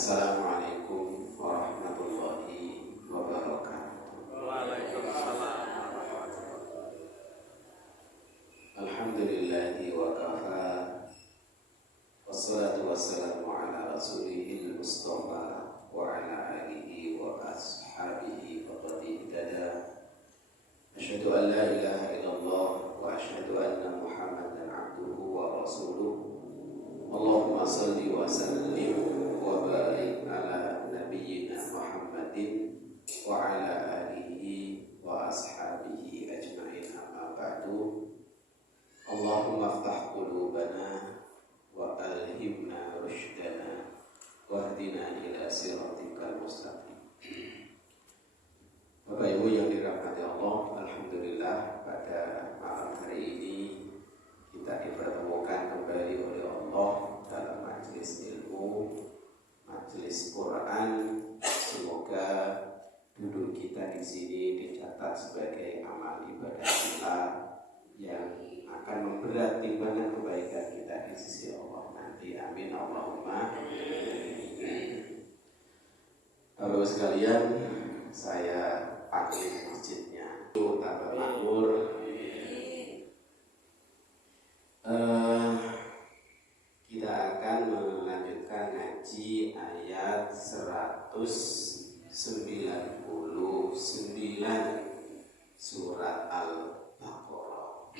Assalamualaikum warahmatullahi wabarakatuh. Waalaikumsalam. Alhamdulillahi wa kafa. Wassalatu wassalamu ala rasulihil mustafa wa ala alihi wa ashabihi wa qad ihtada. Asyhadu an la ilaha illallah wa asyhadu anna Muhammadan abduhu wa rasuluh. Allahumma salli wa sallim wa barik ala nabiyyina Muhammadin wa ala alihi wa ashabihi ajma'in, amma ba'du. Allahumma aftah qulubana wa alhimna rushdana wahdina ila siratikal mustaqim. Bapak Ibu yang dirahmati Allah, alhamdulillah pada malam hari ini kita dipertemukan kembali oleh Allah dalam majelis ilmu, majelis Quran. Semoga duduk kita di sini dicatat sebagai amal ibadah kita yang akan memberat timbangan kebaikan kita di sisi Allah nanti. Amin Allahumma. Bapak sekalian, saya panggil masjidnya tambah makmur. Kita akan melanjutkan ngaji ayat 199 surat Al-Baqarah.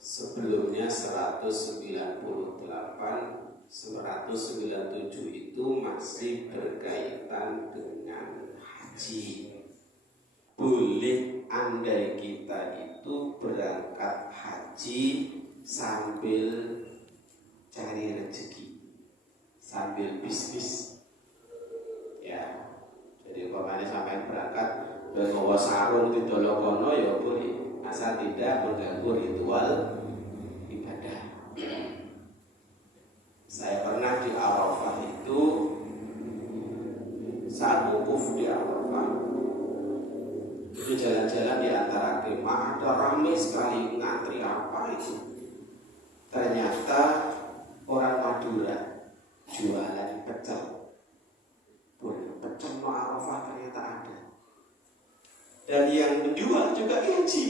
Sebelumnya 198, 197 itu masih berkaitan dengan haji. Boleh andai kita itu berangkat haji sambil cari rezeki, sambil bisnis, ya. Jadi umpamanya sampai berangkat bawa sarung di dolokono ya boleh, asal tidak mengganggu ritual ibadah. Saya pernah di Arafah itu, saat wukuf di Arafah, itu jalan-jalan di antara kemah, ada ramai sekali ngantri apa itu. Ternyata orang Madura jualan pecel. Pecel no Arafah ternyata ada. Dan yang menjual juga haji.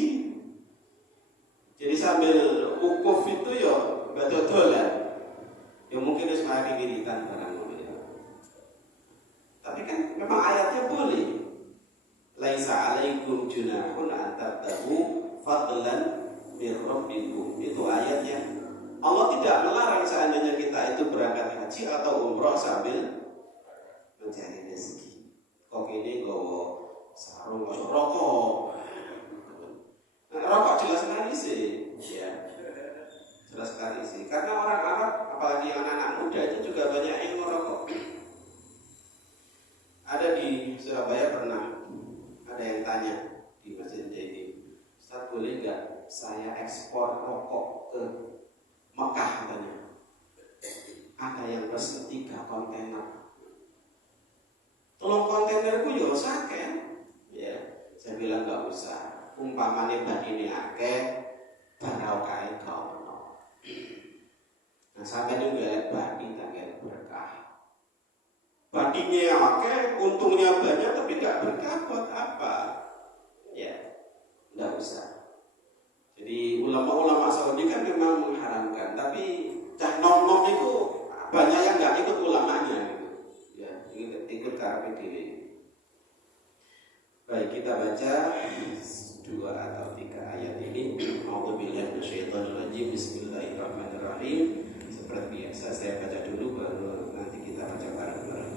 Jadi sambil wukuf itu ya dodolan. Ya mungkin harus makin diritan barang mobil. Tapi kan memang ayatnya boleh. Laisa alaikum junahun an tabtagu fadlan min rabbikum. Itu ayatnya. Allah tidak melarang seandainya kita itu berangkat haji atau umroh sambil mencari rezeki. Kok ini gowo sarung gowo rokok. Nah, rokok jelas sekali sih, ya. Jelas sekali sih. Karena orang Arab, apalagi anak-anak muda itu juga banyak yang merokok. Ada di Surabaya pernah ada yang tanya di masjid ini, Ustaz boleh nggak saya ekspor rokok ke Mekah katanya. Ada yang pesen 3 kontainer. Tolong kontainerku yo sakit. Ya, saya bilang nggak usah. Umpamane badine akeh, barokah kau ono. Nah, sampai juga lihat badi tanggal berkah. Badinya akeh, untungnya banyak tapi nggak berkah buat apa? Ya, nggak usah. Jadi ulama-ulama Saudi kan memang mengharamkan, tapi cah nom-nom itu banyak yang nggak ikut ulamanya gitu. Ya, ikut karena diri. Baik, kita baca 2 atau 3 ayat ini. A'udzubillahi minasyaitonirrajim. Bismillahirrahmanirrahim. Seperti biasa saya baca dulu baru nanti kita baca bareng-bareng.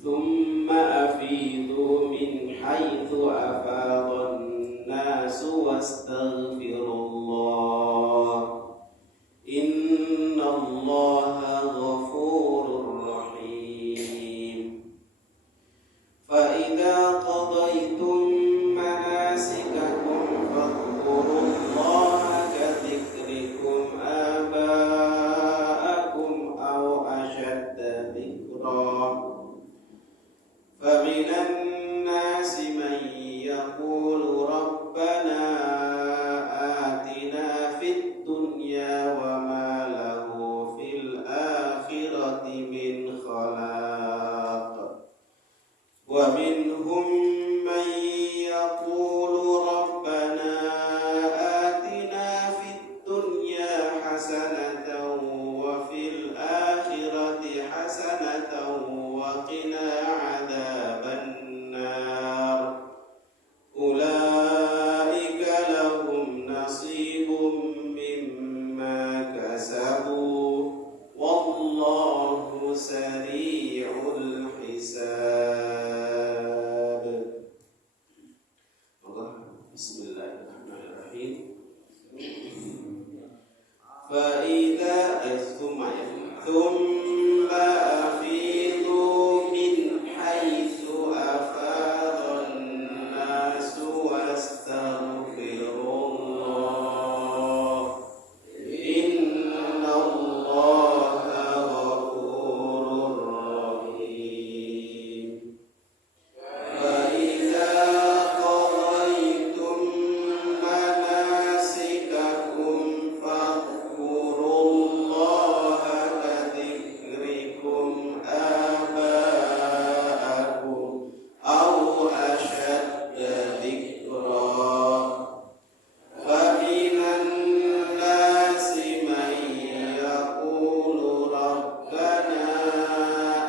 Tsumma afidu min haitsu afadhan nasu wastaghfirullah. Innallaha ghafurur rahim. Fa idza qadaytum manasikakum fadhkurullaha Fa'idha thumma ya thumma afidu min haitsu afadhan nasu wastaghfirullah innallaha ghafurur rahim. Fa'idha qadaytum manasikakum fadhkurullaha kadhikrikum aba'akum aw ashadda dhikra. Faminan nasi man yaqulu rabbana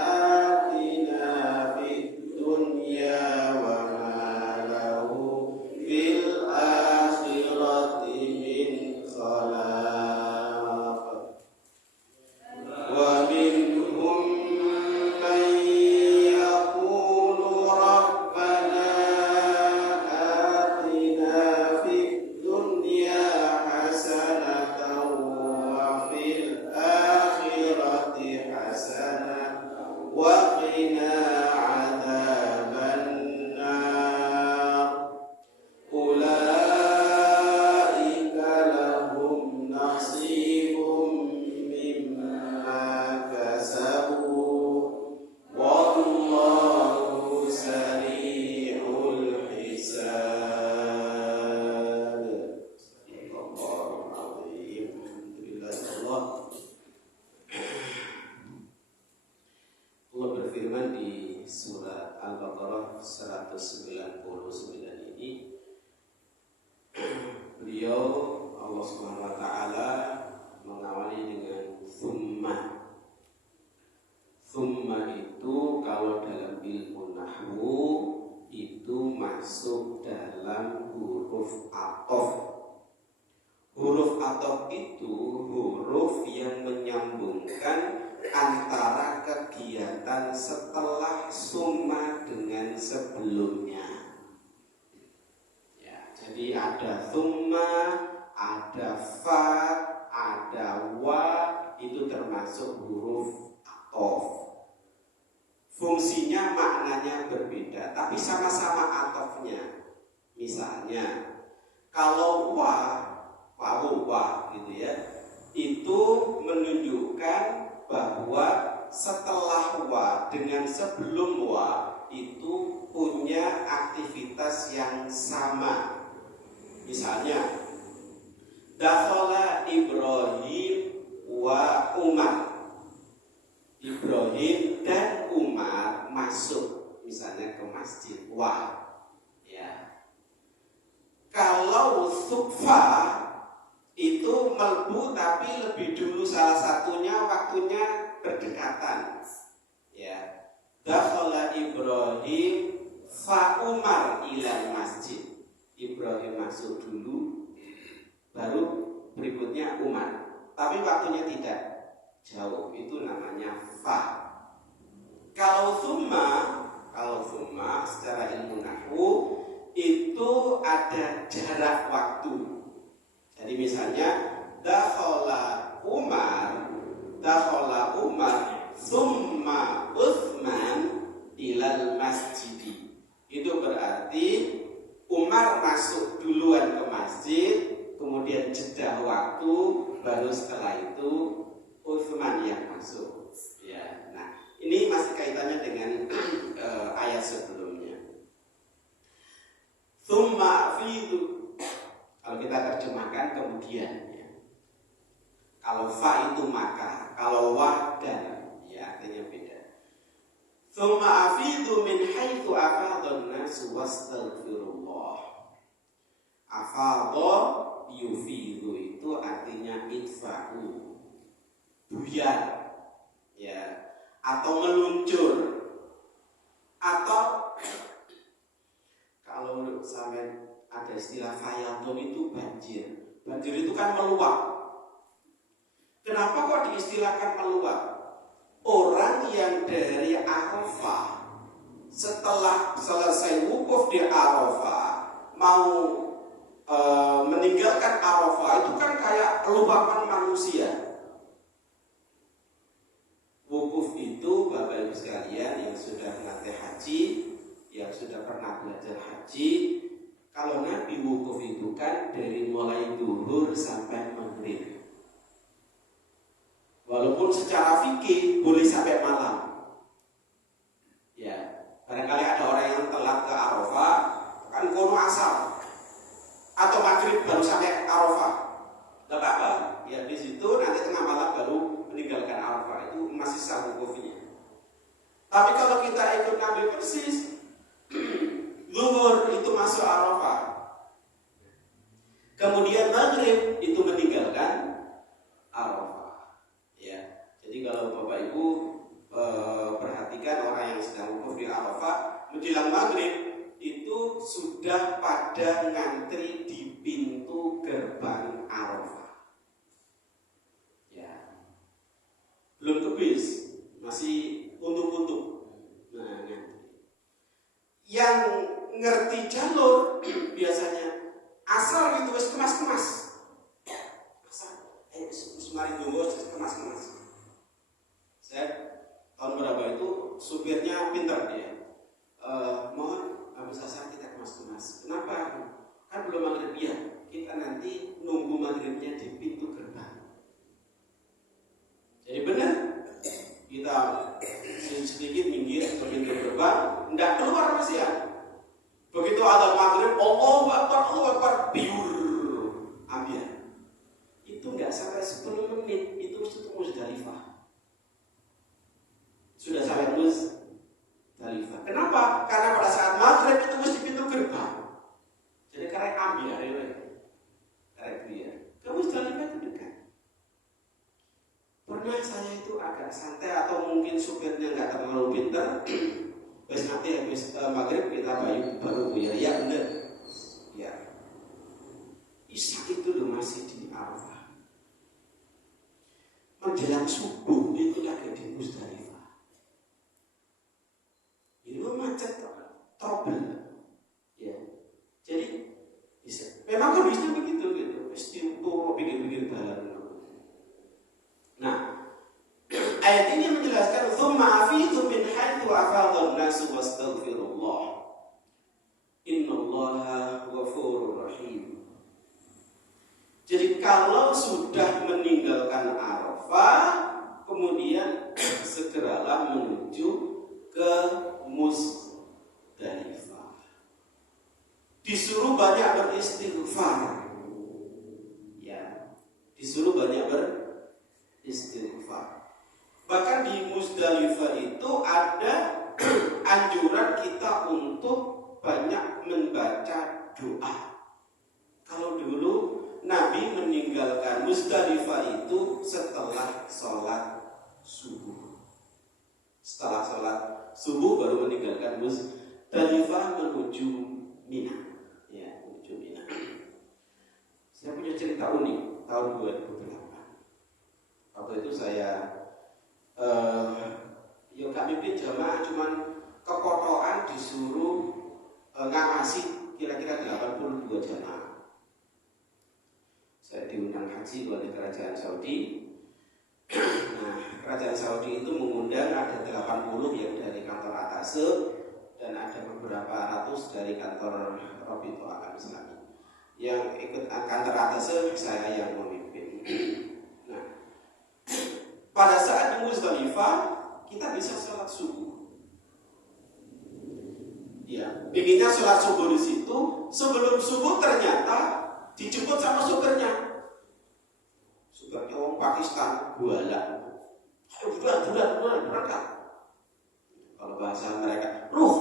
atina fid dunya wa ma lahu fil akhirati min khalaq. Wa minhum man yaqulu rabbana atina fid dunya hasanatan wa fil akhirati hasanatan wa qina adzaban nar. Ulaika lahum nasibum mimma kasabu wallahu sari'ul hisab. Allahu azim. Alhamdulillah. Allah berfirman di surat Al-Baqarah 199 ini, beliau Allah Subhanahu wa taala mengawali dengan thumma. Thumma itu kalau dalam ilmu nahwu itu masuk dalam huruf athof. Huruf athof itu huruf yang menyambungkan antara kegiatan setelah summa dengan sebelumnya. Ya, jadi ada summa, ada fa, ada wa, itu termasuk huruf athof. Fungsinya maknanya berbeda, tapi sama-sama atofnya. Misalnya, kalau wa gitu ya, itu menunjukkan bahwa setelah wa dengan sebelum wa itu punya aktivitas yang sama. Misalnya, dakhala Ibrahim wa Umar. Ibrahim dan Umar masuk misalnya ke masjid. Wa, ya. Kalau sukfa itu melbu tapi lebih dulu salah satunya waktunya berdekatan. Ya. Dakhala Ibrahim fa Umar ilal masjid. Ibrahim masuk dulu baru berikutnya Umar. Tapi waktunya tidak jauh, itu namanya fa. Kalau summa secara ilmu nahwu itu ada jarak waktu. Jadi misalnya dakhala Umar summa Utsman ilal masjid. Itu berarti Umar masuk duluan ke masjid, kemudian jeda waktu, baru setelah itu Utsman yang masuk. Ya, nah ini masih kaitannya dengan ayat sebelumnya. Tsumma fidu, kalau kita terjemahkan kemudian, ya. Kalau fa itu maka, kalau wa dan, ya artinya beda. Tsumma afidu min haitsu afadhan nas wastaghfirullah. Afadha yufidu itu artinya idfa'u, buyar, ya, atau meluncur, atau kalau sampai ada istilah fayadun itu banjir. Banjir itu kan meluap. Kenapa kok diistilahkan meluap? Orang yang dari Arafah setelah selesai wukuf di Arafah mau meninggalkan Arafah itu kan kayak lupakan manusia. Wukuf itu Bapak Ibu sekalian yang sudah melatih haji, yang sudah pernah belajar haji, kalau Nabi wukuf itu kan dari mulai duhur sampai maghrib. Walaupun secara fikih boleh sampai malam. Ya, barangkali ada orang yang telat ke Arafah, kan kono asar atau maghrib baru sampai Arafah, tidak apa-apa. Ya di situ nanti tengah malam baru meninggalkan Arafah, itu masih sah wukufnya. Tapi kalau kita ikut Nabi persis, zuhur itu masuk Arafah, kemudian maghrib itu meninggalkan Arafah. Ya, jadi kalau Bapak Ibu perhatikan orang yang sedang wukuf di Arafah menjelang maghrib itu sudah pada ngantri di pintu gerbang Arafah. Ya, belum ke bis, masih untuk. Nah, yang ngerti jalur biasanya asal gitu wis kemas-kemas. Asal, semari dulu kemas-kemas. Saya tahun berapa itu supirnya pintar dia. Mohon habis asar kita kemas-kemas. Kenapa? Kan belum maghrib ya. Kita nanti nunggu maghribnya di pintu gerbang. Jadi benar kita sedikit minggir ke pintu gerbang, tidak keluar masih ya. Begitu ada maghrib, Allahu Akbar, biur, ambil. Itu nggak sampai 10 menit, itu Muzdalifah. Sudah sampai Muzdalifah. Kenapa? Karena pada saat maghrib itu mesti pintu gerbang. Jadi karek ambil karek dia. Ke Muzdalifah itu dekat. Pernah saya itu agak santai atau mungkin supirnya nggak terlalu pintar. Wes nanti habis maghrib kita baru ya bener. Ya. Isya itu loh masih di Arafah. Menjelang subuh itu lagi di Muzdalifah. Ini macet trouble. Ya. Jadi bisa. Memang kondisinya begitu gitu. Mesti untuk pikir-pikir dalam. Nah, ayat ini menjelaskan tsumma afidu min haitsu afadha an-nasu wastaghfirullah. Innallaha ghafurur rahim. Jadi kalau sudah meninggalkan Arafah, kemudian segeralah menuju ke Muzdalifah. Disuruh banyak beristighfar. Ya, disuruh banyak beristighfar. Bahkan di Muzdalifah itu ada anjuran kita untuk banyak membaca doa. Kalau dulu Nabi meninggalkan Muzdalifah itu setelah sholat subuh. Setelah sholat subuh baru meninggalkan Muzdalifah menuju Mina. Ya, menuju Mina. Saya punya cerita unik tahun 2008. Waktu itu saya gak mimpin jamaah, cuman kekotokan disuruh ngawasi kira-kira 82 jamaah. Saya diundang haji oleh kerajaan Saudi. Nah, kerajaan Saudi itu mengundang ada 80 yang dari kantor Atase dan ada beberapa ratus dari kantor Rabito Akan Islami. Yang ikut kantor Atase saya yang memimpin. Nah, pada saat di Muzdalifah kita bisa sholat subuh. Ya, pinginnya sholat subuh di situ. Sebelum subuh ternyata dijemput sama supirnya. Supirnya orang Pakistan, guala. Ayo bulan, berangkat. Kalau bahasa mereka, ruh.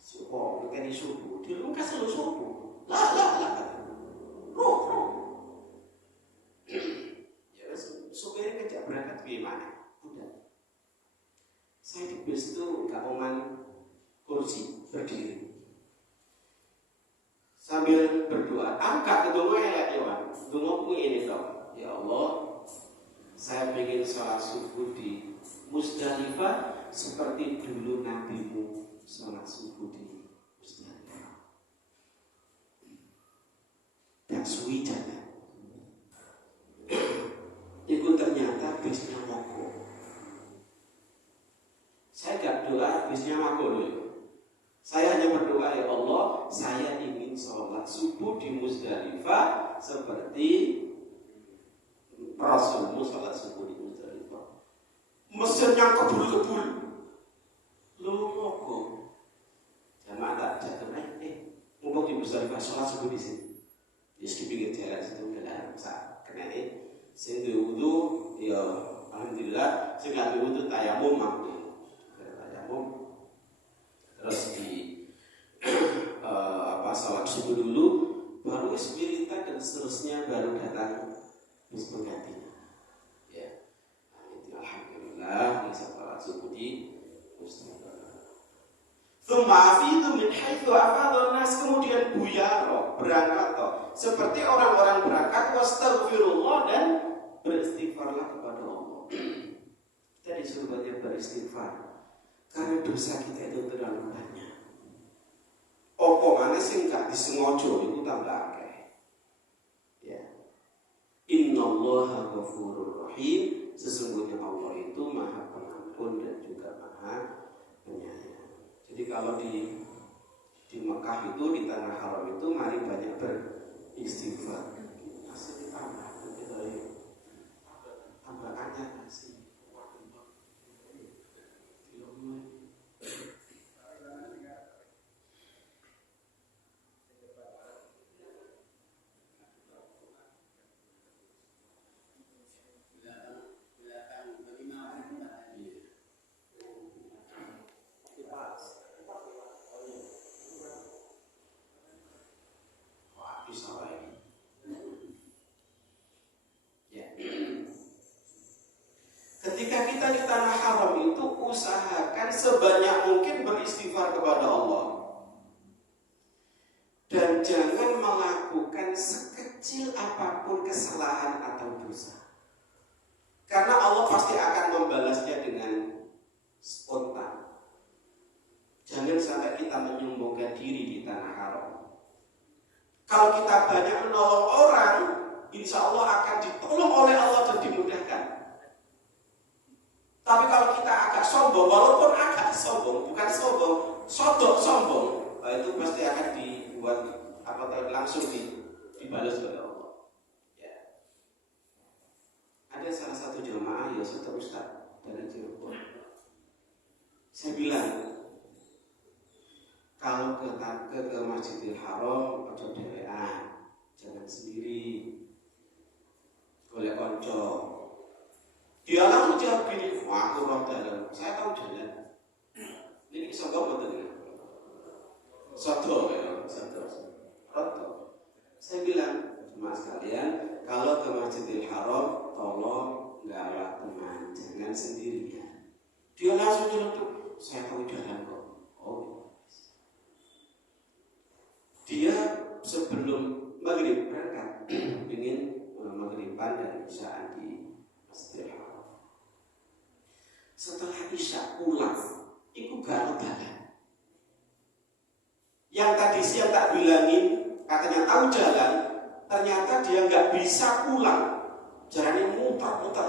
Subuh, bukan di subuh. Di rumah kasih subuh. Lah. Ruh. Ya, supirnya ngejak berangkat gimana? Udah. Saya di bus itu gak oman kursi, berdiri sambil berdoa. Angkat kedua ya Iwan. Dungoku ini dong. Ya Allah, saya ingin sholat subuh di Muzdalifah seperti dulu nabimu sholat subuh di Muzdalifah. gak suwi jalan. Itu ternyata bisnya mogok. Saya gak doa bisnya mogok dulu. Saya hanya berdoa, ya Allah, saya ingin sholat subuh di Muzdalifah seperti Rasulullah sholat subuh di Muzdalifah. Mesinnya kebul-kebul, lu mogok. Jamaah tak jaga mumpung di Muzdalifah sholat subuh di sini. Di pinggir jalan situ udah larang sak kena sing wudu ya alhamdulillah, sing gak wudu tayamum mampu. Tayamum terus di sholat subuh dulu, baru isbirita dan seterusnya baru datang bis penggantinya. Ya, itu alhamdulillah bisa sholat subuh di Muzdalifah. Tsumma itu min haitsu afadha nas, kemudian buyaro berangkat seperti orang-orang berangkat wastaghfirullah dan beristighfarlah kepada Allah. Kita disuruh banyak beristighfar karena dosa kita itu terlalu banyak. Opo mana sing gak disengaja itu tambah akeh. Ya. Innallaha ghafurur rahim, sesungguhnya Allah itu Maha Pengampun dan juga Maha Penyayang. Jadi kalau di Mekah itu, di tanah haram itu, mari banyak beristighfar. Masih ditambah tambahannya sih. Ketika kita di tanah haram itu, usahakan sebanyak mungkin beristighfar kepada Allah. Dan jangan melakukan sekecil apapun kesalahan atau dosa. Karena Allah pasti akan membalasnya dengan spontan. Jangan sampai kita menyombongkan diri di tanah haram. Kalau kita banyak menolong orang, insya Allah akan ditolong oleh Allah dan dimudahkan. Tapi kalau kita agak sombong, walaupun agak sombong, bukan sombong, sodok sombong, itu pasti akan dibuat langsung dibalas oleh Allah. Ya. Ada salah satu jemaah, ya satu ustaz dari Cirebon. Saya bilang, kalau ke Masjidil Haram, ojo dhewean, jangan sendiri, golek konco. Dia langsung jawab gini, wah aku roh dalam, saya tahu jalan. Ini sombong betul ya? Soto ya, soto. Saya bilang, mas kalian, kalau ke Masjidil Haram, tolong gawa teman, jangan sendirian. Dia langsung nyeletuk, saya tahu jalan kok. Oh, dia sebelum maghrib berangkat, ingin maghriban dan isyaan di Masjidil Haram. Setelah isya pulang, itu gak lebaran. Yang tadi siang tak bilangin, katanya tahu jalan, ternyata dia gak bisa pulang. Jalannya muter-muter.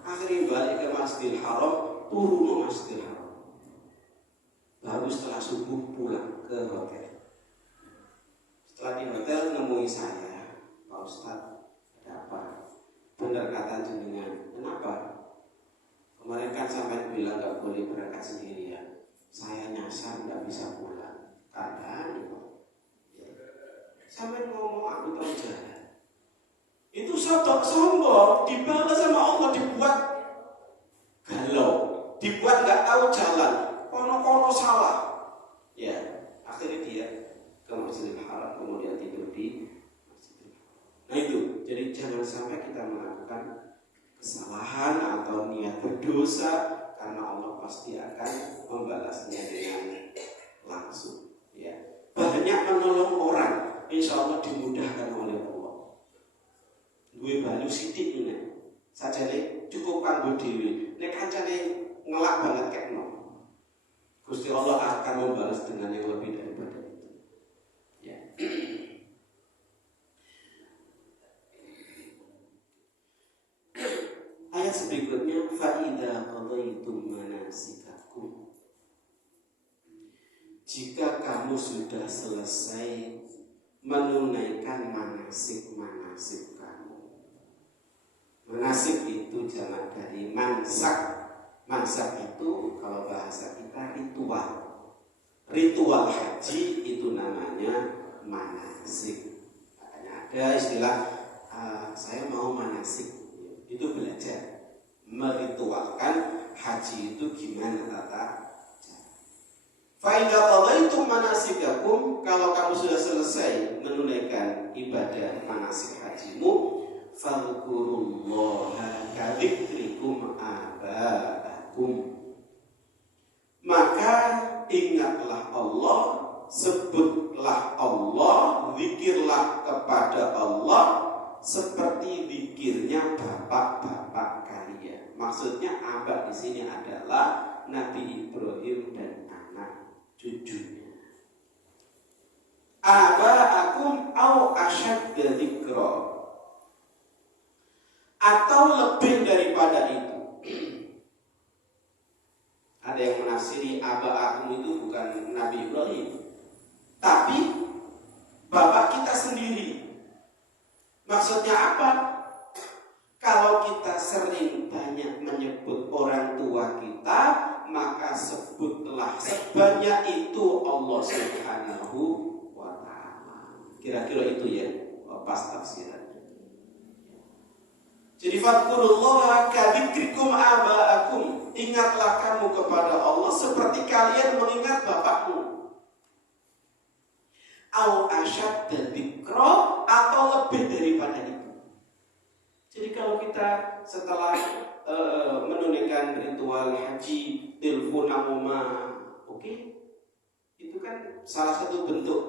Akhirnya balik ke Masjidil Haram, turun ke Masjidil Haram. Baru setelah subuh pulang ke hotel. Setelah di hotel nemui saya, Pak Ustadz, ada apa? Benar kata jenengan, kenapa? Kemarin kan sampai bilang gak boleh berangkat sendirian. Saya nyasar gak bisa pulang. Keadaan itu. Sampai ngomong aku tahu jalan. Itu sombong, dibalas sama Allah, dibuat galau, dibuat gak tahu jalan, kono-kono salah. Ya, akhirnya dia ke Masjidil Haram, kemudian tidur di Masjidil Haram. Nah itu, jadi jangan sampai kita melakukan kesalahan atau niat berdosa, karena Allah pasti akan membalasnya dengan langsung. Ya, banyak menolong orang, insya Allah dimudahkan oleh Allah. Gue balu sidik ini, saja nih cukup kanggo dewi. Nek kancane ngelak banget kayak no. Gusti Allah akan membalas dengan yang lebih daripada itu. Ya. ayat berikutnya, fa idza qadaitum manasikakum. Jika kamu sudah selesai menunaikan manasik-manasik kamu. Manasik itu jamak dari mansak. Mansak itu kalau bahasa kita ritual. Ritual haji itu namanya manasik. Makanya ada istilah saya mau manasik. Itu belajar meritualkan haji itu gimana tata. Fa idza qadaitum manasikakum, kalau kamu sudah selesai menunaikan ibadah manasik hajimu, fadhkurullaha kadzikrikum aba'akum. Maka ingatlah Allah, sebutlah Allah, zikirlah kepada Allah seperti zikirnya bapak-bapak kalian. Maksudnya abah di sini adalah Nabi Ibrahim dan anak cucunya. Aba'akum au asyadda dzikra, atau lebih daripada itu. Ada yang menafsiri aba'akum itu bukan Nabi Ibrahim, tapi bapak kita sendiri. Maksudnya apa? Kalau kita sering banyak menyebut orang tua kita, maka sebutlah sebanyak itu Allah Subhanahu wa ta'ala. Kira-kira itu ya pas tafsirannya. Jadi fadhkurullaha kadzikrikum aba'akum. Ingatlah kamu kepada Allah seperti kalian mengingat bapakmu. Au asyadda dzikra, atau lebih daripada itu. Jadi kalau kita setelah menunaikan ritual haji, telepon amuma, oke? Itu kan salah satu bentuk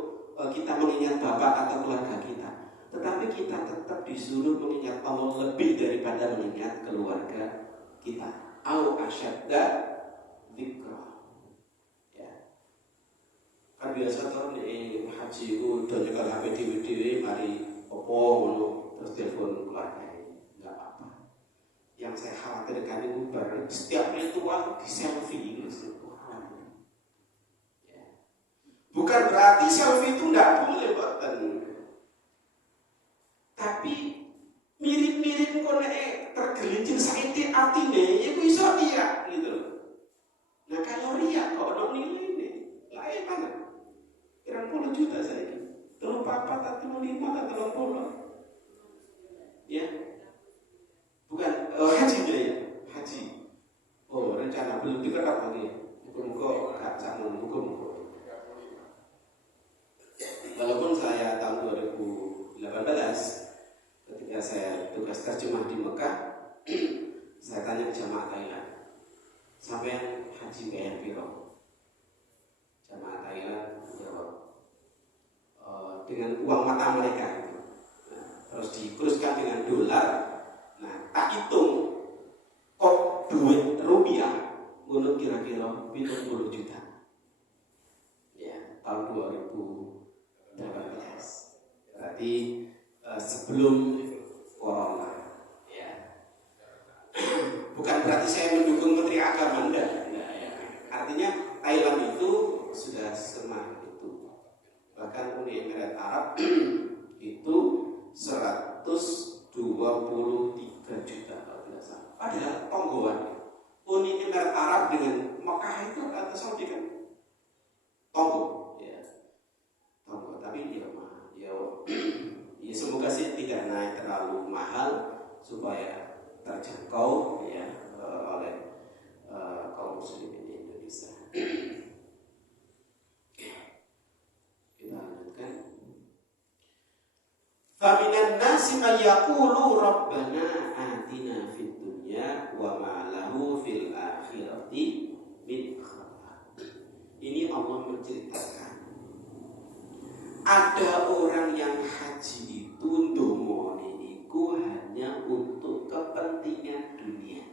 kita mengingat bapak atau keluarga kita. Tetapi kita tetap disuruh mengingat Allah lebih daripada mengingat keluarga kita. Au asyadda dzikra. Kan biasa tuh nih haji itu udah nyekel HP dewe-dewe mari opo ngono terus telepon keluarga ini, nggak apa-apa. Yang saya khawatirkan itu baru setiap ritual di selfie gitu. Ya. Bukan berarti selfie itu nggak boleh bahkan, tapi mirip-mirip kok tergelincir saiki atine iku iso iya gitu. Nah kalau riak kok ono nilai nih lain mana? 30 juta saya ini. 34, 35, 30. Ya. Bukan hajinya ya, haji. Oh, rencana belum diketok lagi. Muka-muka gak sama muka-muka. Walaupun saya tahun 2018 ketika saya tugas terjemah di Mekah, saya tanya ke jamaah Thailand, sampean haji bayar piro? Jamaah Thailand jawab, dengan uang mata mereka itu. Nah, terus dikuruskan dengan dolar. Nah, tak hitung kok duit rupiah ngono kira-kira 70 juta. Ya, tahun 2018. Berarti sebelum corona. Ya. Bukan berarti saya mendukung Menteri Agama, enggak. Ya. Artinya Thailand itu sudah semahal itu. Bahkan Uni Emirat Arab itu 123 juta kalau tidak salah. Padahal tonggoan Uni Emirat Arab dengan Mekah itu atau Saudi kan tonggo, ya tonggo. Tapi dia mahal. Ya semoga sih tidak naik terlalu mahal supaya terjangkau ya oleh kaum muslimin di Indonesia. Kita lanjutkan. Faminan nasi may yaqulu rabbana atina fid dunya wa ma lahu fil akhirati min khalaq. Ini Allah menceritakan ada orang yang haji itu ndomone iku hanya untuk kepentingan dunia.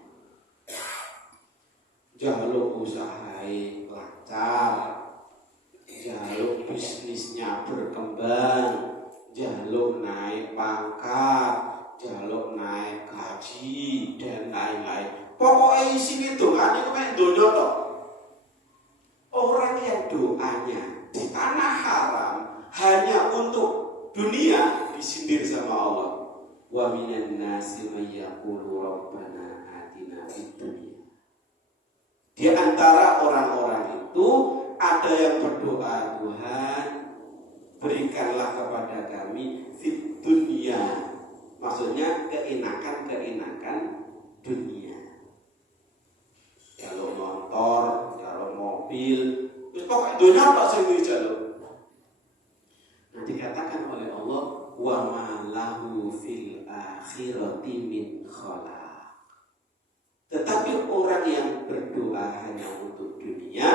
Jaluk usahai lancar, jaluk bisnisnya berkembang, jaluk naik pangkat, jaluk naik gaji, dan lain-lain. Pokoknya isinya dongane kok mek donya tok. Orang yang doanya di tanah haram hanya untuk dunia disindir sama Allah. Wa minan nasi may yaqulu rabbana atina fid dunya. Di antara orang-orang itu ada yang berdoa, Tuhan berikanlah kepada kami fid dunya. Maksudnya keenakan-keenakan dunia. Kalau motor, kalau mobil, terus pokoknya dunia tak sing dijaluk. Nah dikatakan oleh Allah, wa ma lahu fil akhirati min khalaq. Tetapi orang yang berdoa hanya untuk dunia,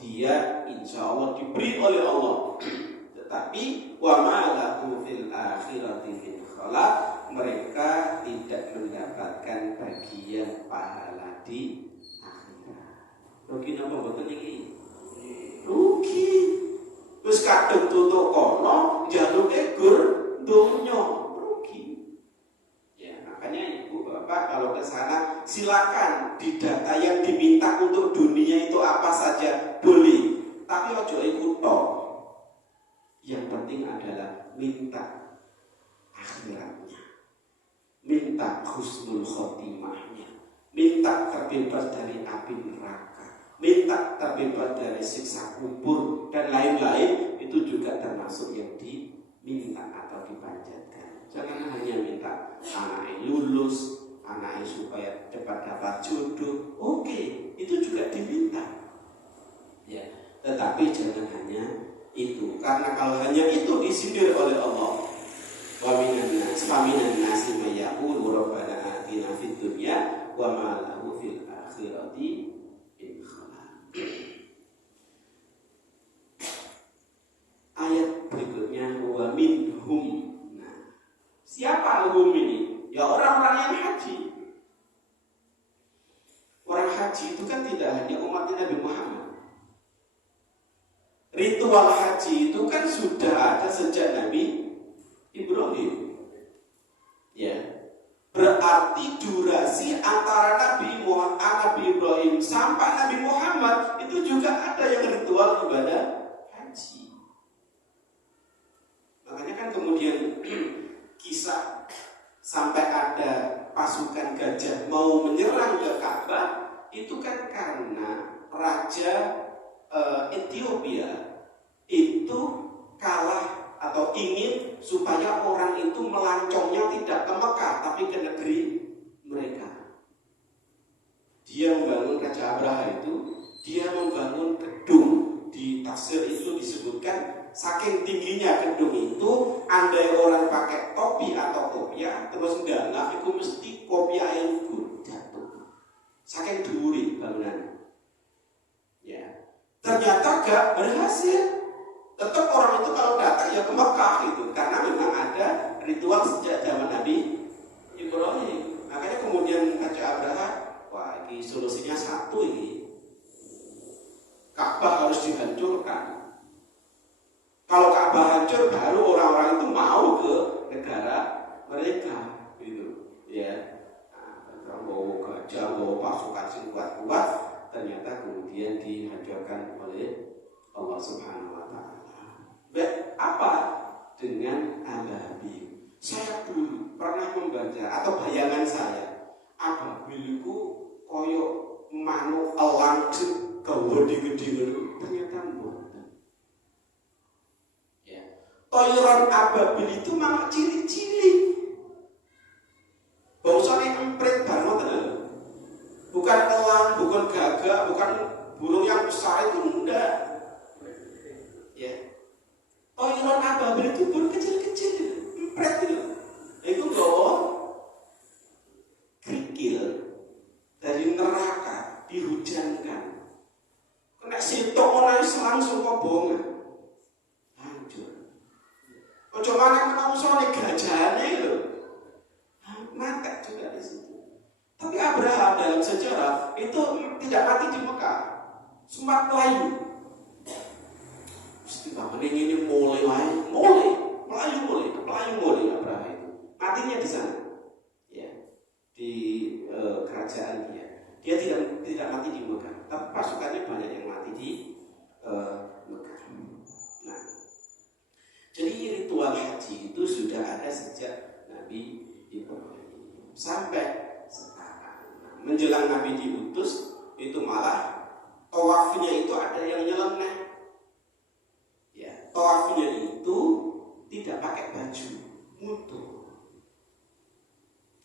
dia insya Allah diberi oleh Allah. Tetapi wa ma lahu fil akhirati min khalaq, mereka tidak mendapatkan bagian pahala di rugi napa mboten iki? Rugi. Wis kadung tutuk kono, jaluke gur donya, rugi. Ya, makanya Ibu Bapak kalau ke sana silakan didata yang diminta untuk dunia itu apa saja boleh. Tapi ojo ikut tok. Yang penting adalah minta akhiratnya. Minta husnul khotimahnya. Minta terbebas dari api neraka. Minta terbebas dari siksa kubur dan lain-lain, itu juga termasuk yang diminta atau dipanjatkan. Jangan hanya minta anaknya lulus, anaknya supaya cepat dapat jodoh. Oke, itu juga diminta. Ya, tetapi jangan hanya itu, karena kalau hanya itu disindir oleh Allah. Wa minan nasi may yaqulu rabbana atina fid dunya wa ma lahu fil akhirati. Ayat berikutnya wa minhum. Nah, siapa hum ini? Ya orang-orang yang haji. Orang haji itu kan tidak hanya umat Nabi Muhammad. Ritual haji itu kan sudah ada sejak Nabi Ibrahim. Ya. Berarti durasi antara Nabi Ibrahim sampai Nabi Muhammad itu juga ada yang ritual ibadah haji. Makanya kan kemudian kisah sampai ada pasukan gajah mau menyerang ke Ka'bah itu kan karena raja Ethiopia itu kalah atau ingin supaya orang itu melancongnya tidak ke Mekah tapi ke negeri mereka. Dia membangun Raja Abraha itu, dia membangun gedung. Di tafsir itu disebutkan saking tingginya gedung itu, andai orang pakai topi atau kopiah terus enggak itu mesti kopiah yang jatuh. Saking dhuwure bangunan. Ya. Ternyata gak berhasil. Tetap orang itu kalau datang ya ke Mekah itu, karena memang ada ritual sejak zaman Nabi Ibrahim. Makanya kemudian Raja Abraha, wah ini solusinya satu ini, Ka'bah harus dihancurkan. Kalau Ka'bah hancur, baru orang-orang itu mau ke negara mereka, gitu, ya. Nah, bawa gajah, bawa pasukan sing kuat-kuat, ternyata kemudian dihancurkan oleh Allah Subhanahu Wa Taala. Apa dengan ababil? Saya dulu pernah membaca atau bayangan saya, ababil itu koyo manuk elang gede-gede, ternyata bukan. Ya. Toiron ababil itu malah cili-cili. Bangsane emprit banget lho. Bukan elang, bukan gagak, bukan burung yang besar itu enggak. Ya. Toiron ababil itu pun kecil-kecil, empret itu. Itu nggawa kerikil dari neraka dihujankan. Kena sitok ora langsung kobongan. Hancur. Ojo maneh kena usone gajahane lho. Mati juga di situ. Tapi Abraham dalam sejarah itu tidak mati di Mekah, sempat melayu. Istilah ini mulai Abraham itu matinya di sana, ya, di sampai sekarang. Menjelang Nabi diutus itu malah tawafnya itu ada yang nyeleneh. Ya, tawafnya itu tidak pakai baju, mutu.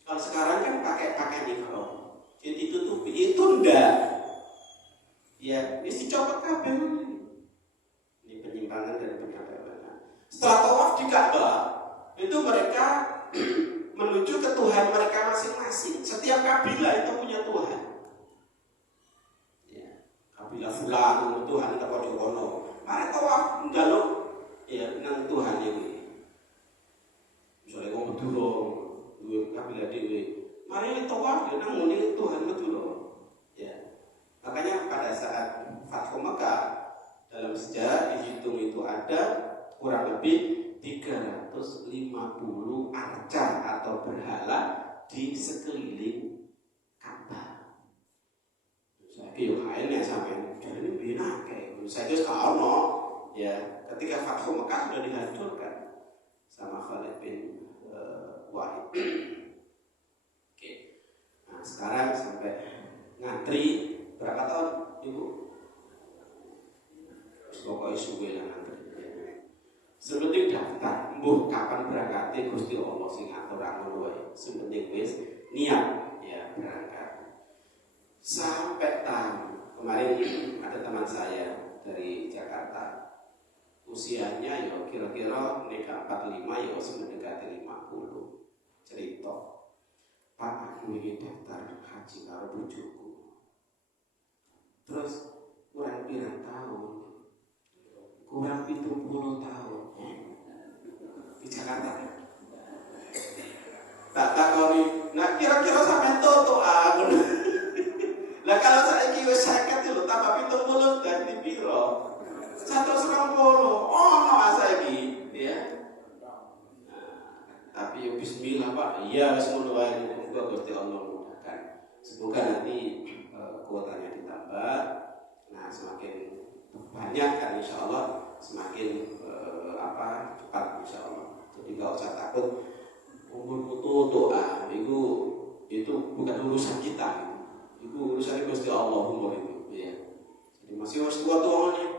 Kalau sekarang kan pakai ihram, jadi ditutupi. Itu enggak. Ya, mesti copot kabel. Ini penyimpangan dari peradaban. Setelah tawaf di Ka'bah, itu mereka menuju ke Tuhan mereka masing-masing. Setiap kabilah itu punya Tuhan. Ya, kabilah fulan Tuhan kita pojok kono. Mari tawaf njaluk ya nang Tuhan iki. Misalnya wong Madura, duwe kabilah dhewe. Mari tawaf ya nang ngene Tuhan Madura. Ya. Makanya pada saat Fathu Mekah dalam sejarah dihitung itu ada kurang lebih 350 arca atau berhala di sekeliling Ka'bah. Saya kira halnya sampai jadi bina kayak saya itu kalau ya ketika Fathu Mekah sudah dihancurkan sama Khalid bin Walid. Oke. Nah sekarang sampai ngantri berapa tahun ibu? Pokoknya suwe lah ngantri. Sepenting daftar, mbuh kapan berangkatnya Gusti Allah sing atur ngono wae. Sepenting wis niat ya berangkat. Sampai tahun kemarin ada teman saya dari Jakarta. Usianya ya kira-kira nikah 45 ya mendekati 50. Cerita, Pak aku ini daftar haji karo bojoku. Terus kurang pirang tahun? Kurang 70 tahun. Di Jakarta. Tak takoni, nah kira-kira sampai toto aku. Lah kalau saiki wis 50 lho tambah 70 dadi piro? 120. Ono saiki, ya. Tapi ya bismillah Pak. Iya wis ngono wae muga Gusti Allah mudahkan. Semoga nanti kuotanya ditambah. Nah, semakin banyak kan insyaallah semakin cepat insyaallah. Jadi enggak usah takut umur doa itu bukan urusan kita. Itu urusan Gusti Allah umur itu ya. Jadi masih tua-tua nih.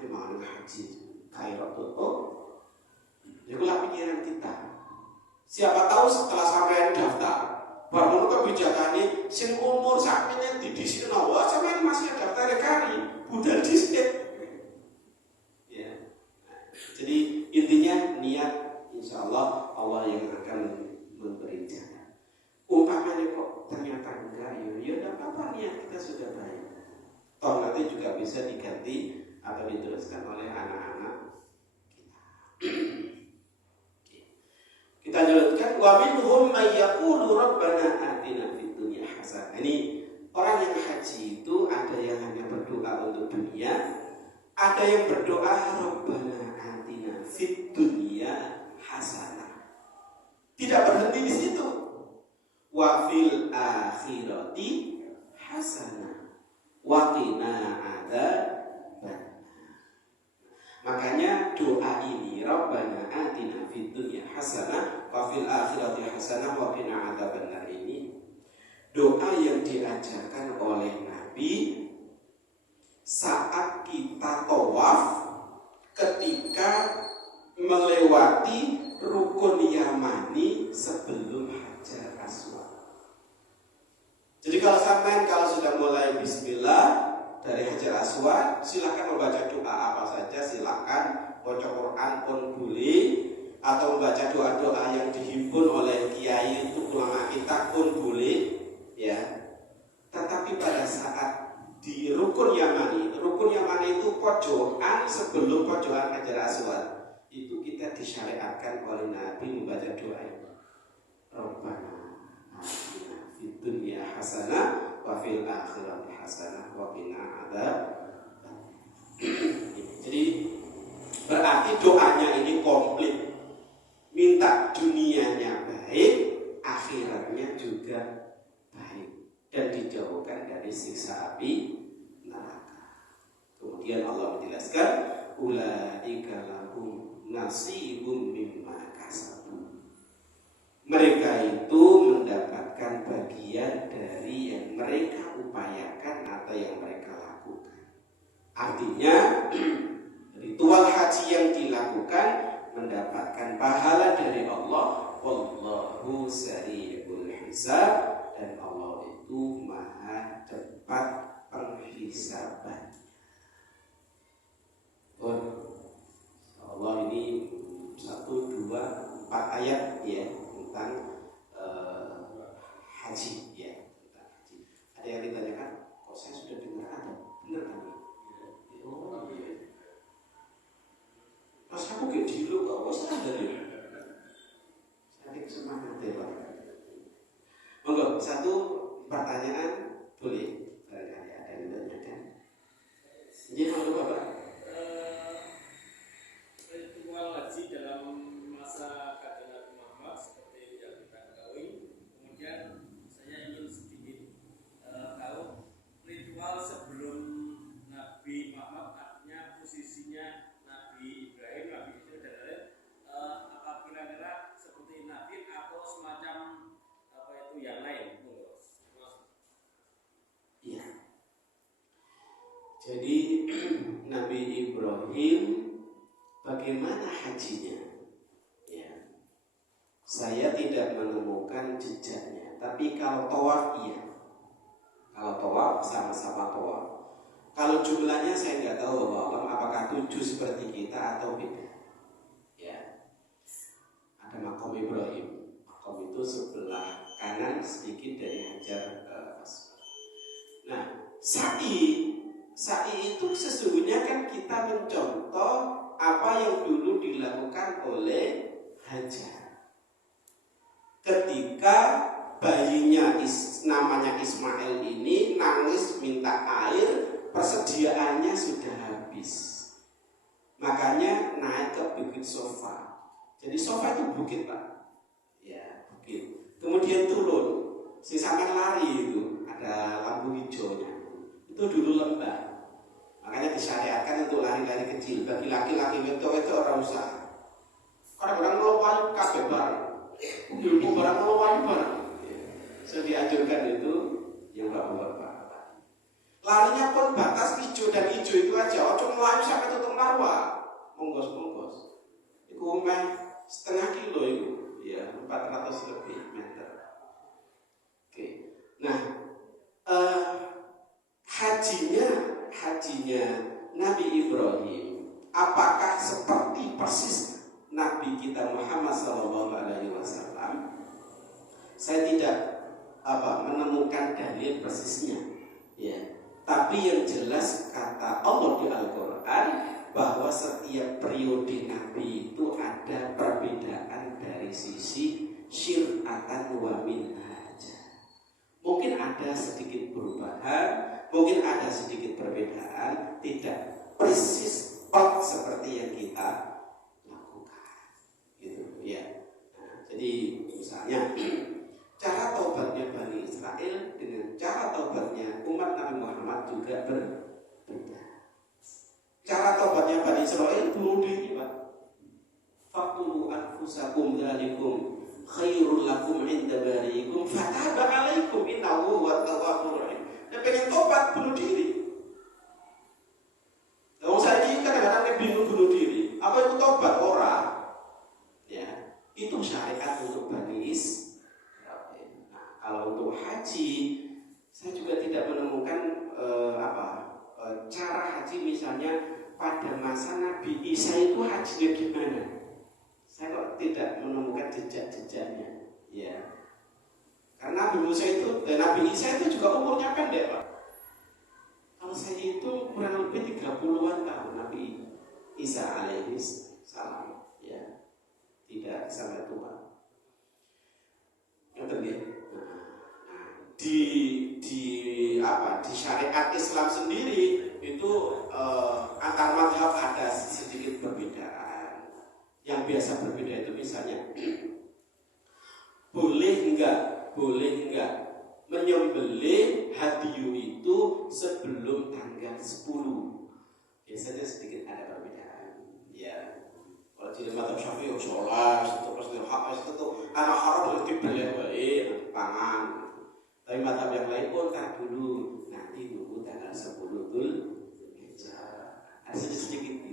Dia mau haji Kairo tuh. Ya kula pikiran kita. Siapa tahu setelah sampean daftar, baru kebijakannya sing umur sakmene didisino, wah sampean masih daftar kali, budal dhisik. Ya. Jadi intinya niat insyaallah Allah yang akan memberi jalan. Umpamanya kok ternyata enggak, ya enggak apa-apa, niat kita sudah baik. Toh nanti juga bisa diganti atau diteruskan oleh anak-anak kita. Kita lanjutkan wa minhum may yaqulu rabbana atina fid dunya hasanah. Ini orang yang haji itu ada yang hanya berdoa untuk dunia, ada yang berdoa rabbana atina fid dunya hasanah. Tidak berhenti di situ. Wa fil akhirati hasanah wa qina adzabannar. Makanya doa ini Rabbana atina fid dunya hasanah wa fil akhirati hasanah wa qina adzabannar ini doa yang diajarkan oleh Nabi saat kita tawaf ketika melewati rukun Yamani sebelum Hajar Aswad. Jadi kalau sudah mulai bismillah dari Hajar Aswad, silakan membaca doa apa saja, silakan baca Quran pun boleh, atau membaca doa-doa yang dihimpun oleh kiai untuk ulama kita pun boleh, ya. Tetapi pada saat di rukun Yamani itu pojokan sebelum pojokan Hajar Aswad, itu kita disyariatkan oleh Nabi membaca doa ini. Rabbana atina fid dunya hasanah wa fil akhirati hasanah wa qina adzabannar. Jadi berarti doanya ini komplit. Minta dunianya baik, akhiratnya juga baik dan dijauhkan dari siksa api neraka. Kemudian Allah menjelaskan ulaika lahum nasibum mimma kasabu. Mereka itu mendapat haji, ya. Tentang haji. Ada yang ditanyakan? Kok saya sudah dengar ada? Benar kan? Oh iya. Pas aku kayak dulu kok salah dari. Saya semangat dewa. Monggo, satu pertanyaan boleh. Barangkali ada yang ditanyakan. Jadi monggo Bapak. Ritual haji dalam masa Kanjeng Nabi Muhammad seperti yang kita ketahui. Kemudian saya ingin sedikit tahu ritual sebelum Nabi Muhammad, artinya posisinya Nabi Ibrahim, Nabi Ishak dan lain, apa kira-kira seperti Nabi atau semacam apa itu yang lain? Iya. Jadi Nabi Ibrahim bagaimana hajinya? Ya. Saya tidak menemukan jejaknya, tapi kalau tawaf iya. Kalau tawaf sama-sama tawaf. Kalau jumlahnya saya nggak tahu apakah 7 seperti kita atau beda. Ya. Ada makom Ibrahim. Makom itu sebelah kanan sedikit dari Hajar Aswad. Nah, sa'i itu sesungguhnya kan kita mencontoh apa yang dulu dilakukan oleh Hajar. Ketika bayinya namanya Ismail ini nangis minta air, persediaannya sudah habis. Makanya naik ke bukit Sofa. Jadi Sofa itu bukit Pak. Ya, bukit. Kemudian turun. Sisakan lari itu, ada lampu hijaunya. Itu dulu lembah. Makanya disyariatkan untuk lari-lari kecil. Bagi laki-laki itu orang usah. Kadang-kadang ngelopain kabeh bareng. Ilmu barang ngelopain bareng. So dianjurkan itu yang bapak-bapak. Larinya pun batas hijau dan hijau itu aja. Ojo melayu sampai tutup marwah. Monggos. Itu setengah kilo itu. Ya, 400 lebih meter. Oke. Nah, hajinya Nabi Ibrahim apakah seperti persis Nabi kita Muhammad SAW? Saya tidak menemukan dalil persisnya, ya. Tapi yang jelas kata Allah di Al-Quran bahwa setiap periode Nabi itu ada perbedaan dari sisi syir'atan wa minhaja. Mungkin ada sedikit perubahan, mungkin ada sedikit perbedaan, tidak persis seperti yang kita lakukan, gitu ya. Nah, jadi misalnya cara taubatnya Bani Israel dengan cara taubatnya umat Nabi Muhammad juga berbeda. Cara taubatnya Bani Israel bunuh diri Pak. Faqtulu anfusakum dzalikum khairul lakum inda bariikum fataba alaikum innahu huwat tawwabur rahim. Dia pengen tobat bunuh diri. Kalau saya ini kadang-kadang bingung bunuh diri. Apa itu tobat orang? Ya, itu syariat untuk Bani Israil. Nah, kalau untuk haji, saya juga tidak menemukan cara haji misalnya pada masa Nabi Isa itu hajinya gimana? Saya kok tidak menemukan jejak-jejaknya, ya. Karena Nabi Isa itu juga umurnya pendek, Pak. Kalau saya itu kurang lebih 30-an tahun Nabi Isa alaihi salam, ya. Tidak sampai tua. Yang terakhir, di syariat Islam sendiri itu antar mazhab ada sedikit perbedaan. Yang biasa berbeda itu misalnya boleh enggak menyembelih hadiyu itu sebelum tanggal 10. Biasanya sedikit ada perbedaan. Ya. Kalau di mazhab Syafi'i sholat itu pasti hak itu anak haram itu dibelih wae pangan. Tapi mazhab yang lain pun tak dulu nanti nunggu tanggal 10 Dzulhijjah. Ada sedikit